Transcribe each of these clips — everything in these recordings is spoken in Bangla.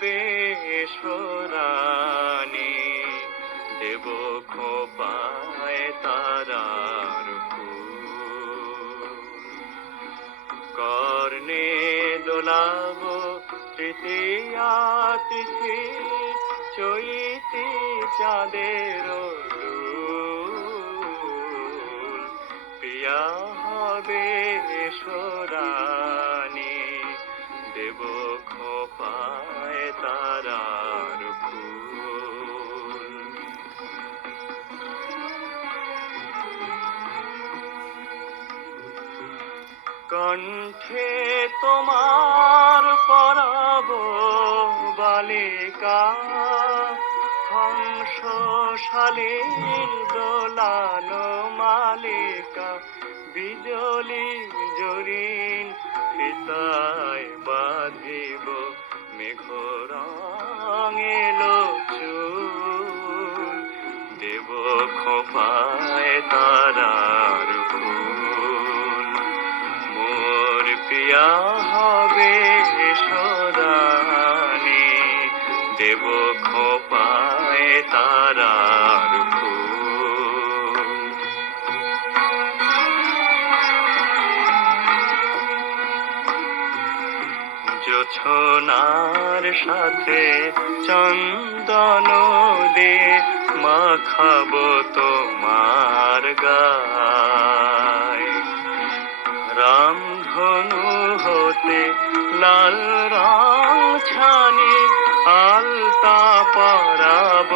হবে সোরানি, দেব খোপায় তারার ফুল। কর্ণে দোলাব তৃতীয়া তিথি, চৈতি চাঁদের দুল। পিয়া হবে সোরানি, দেব খোপায় তারার ফুল। কণ্ঠে তোমার পরাব বালিকা, হংস শালীর দোলানো মালিকা। বিজলি জরিন ফিতায় বাঁধিব, মেঘরং এলো চুল। দেব খোপায় তারার ফুল। মোর পিয়া হবে সোরানি, দেব খোপায় তারার ফুল। জোছনার সাথে চন্দন দে, মাখাবো তোমার গায়। রামধনু হতে লাল রং ছানি, আলতা পরাব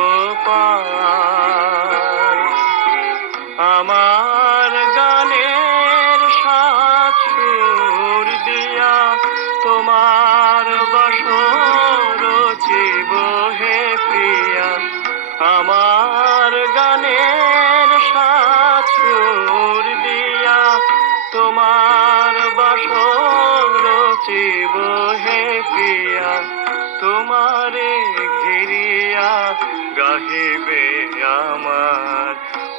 পায়। আমার গানের সাত সুর দিয়া, তোমার বাসর রচিব হে প্রিয়া। আমার গানের সাত সুর দিয়া, তোমার বাসর রচিব হে প্রিয়া। তোমারে ঘিরিয়া গাহিবে আমার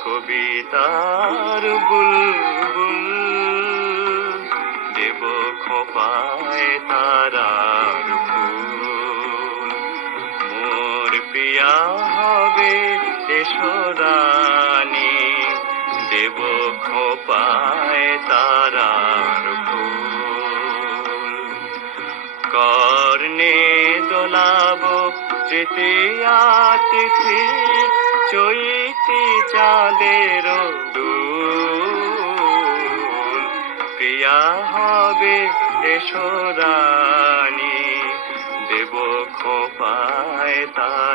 কবিতার বুলবুল। দেব খোপায় তারার ফুল। মোর পিয়া হবে সোরানি, দেব খোপায় তারার ফুল। কর্ণে দোলাব তৃতীয়া তিথি, চৈতি চাঁদের দুল। প্রিয়া হবে সোরানি, দেব খোপায় তারার